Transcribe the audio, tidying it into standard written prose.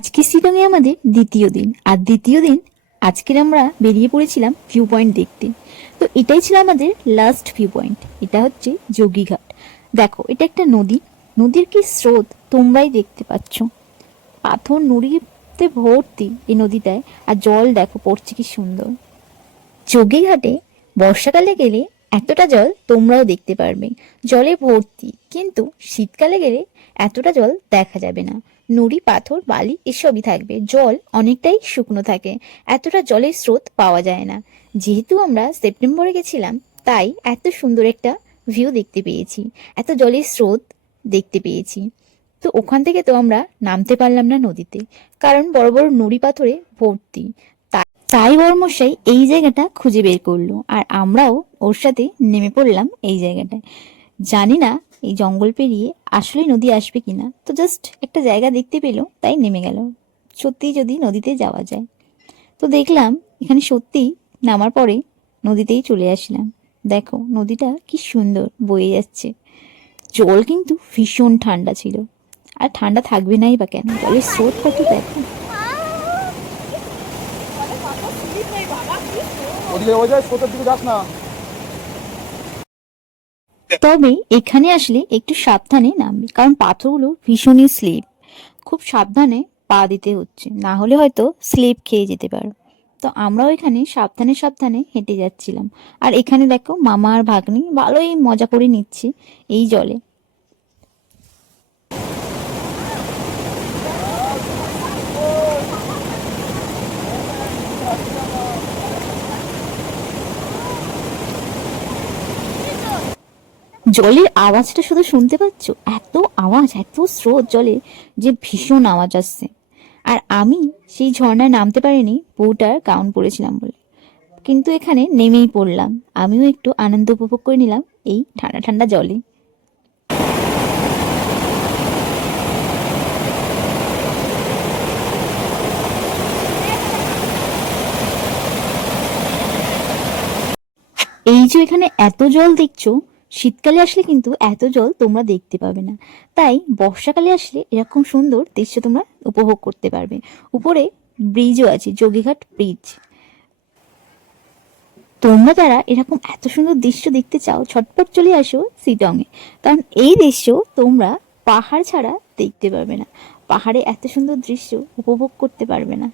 আজকে শিলংয়ে আমাদের দ্বিতীয় দিন, আর দ্বিতীয় দিন আজকের আমরা বেরিয়ে পড়েছিলাম ভিউ পয়েন্ট দেখতে। তো এটাই ছিল আমাদের লাস্ট ভিউ পয়েন্ট। এটা হচ্ছে যোগীঘাট। দেখো, এটা একটা নদী, নদীর কি স্রোত তোমরাই দেখতে পাচ্ছ। পাথর নুড়িতে ভর্তি এই নদীটায়, আর জল দেখো পড়ছে কি সুন্দর। যোগীঘাটে বর্ষাকালে গেলে এতটা জল তোমরাও দেখতে পারবে, জলে ভর্তি। কিন্তু শীতকালে গেলে এতটা জল দেখা যাবে না, নুড়ি পাথর বালি এসবই থাকবে, জল অনেকটাই শুকনো থাকে, এতটা জলের স্রোত পাওয়া যায় না। যেহেতু আমরা সেপ্টেম্বরে গেছিলাম, তাই এত সুন্দর একটা ভিউ দেখতে পেয়েছি, এত জলের স্রোত দেখতে পেয়েছি। তো ওখান থেকে তো আমরা নামতে পারলাম না নদীতে, কারণ বড় বড় নুড়ি পাথরে ভর্তি। তাই বর্মশাই এই জায়গাটা খুঁজে বের করলো, আর আমরাও ওর সাথে নেমে পড়লাম এই জায়গাটায়। জানি না এই জঙ্গল পেরিয়ে আসলে নদী আসবে কিনা, তো জাস্ট একটা জায়গা দেখতে পেলো তাই নেমে গেল, সত্যি যদি নদীতে যাওয়া যায়। তো দেখলাম এখানে সত্যি নামার পরে নদীতেই চলে আসলাম। দেখো নদীটা কি সুন্দর বয়ে যাচ্ছে, জল কিন্তু ভীষণ ঠান্ডা ছিল। আর ঠান্ডা থাকবে নাই বা কেন, জলের স্রোতটা তো দেখো। তবে এখানে আসলে একটু সাবধানে নামবে, কারণ পাথরগুলো ভীষণই স্লিপ, খুব সাবধানে পা দিতে হচ্ছে, না হলে হয়তো স্লিপ খেয়ে যেতে পারো। তো আমরাও এখানে সাবধানে সাবধানে হেঁটে যাচ্ছিলাম। আর এখানে দেখো মামা আর ভাগ্নি ভালোই মজা করে নিচ্ছে এই জলে। জলের আওয়াজটা শুধু শুনতে পাচ্ছ, এত আওয়াজ, এত স্রোত জলে, যে ভীষণ আওয়াজ আসছে। আর আমি সেই ঝর্ণায় নামতে পারিনি, বউটার গাউন পরেছিলাম বলে, কিন্তু এখানে নেমেই পড়লাম। আমিও একটু আনন্দ উপভোগ করে নিলাম এই ঠান্ডা ঠান্ডা জলে। এই যে এখানে এত জল দেখছো, শীতকালে আসলে কিন্তু এত জল তোমরা দেখতে পাবে না। তাই বর্ষাকালে আসলে এরকম সুন্দর দৃশ্য তোমরা উপভোগ করতে পারবে। উপরে ব্রিজও আছে, যোগীঘাট ব্রিজ। তোমরা যারা এরকম এত সুন্দর দৃশ্য দেখতে চাও, ছটপট চলে আসো শিলংয়ে, কারণ এই দৃশ্য তোমরা পাহাড় ছাড়া দেখতে পারবে না, পাহাড়ে এত সুন্দর দৃশ্য উপভোগ করতে পারবে না।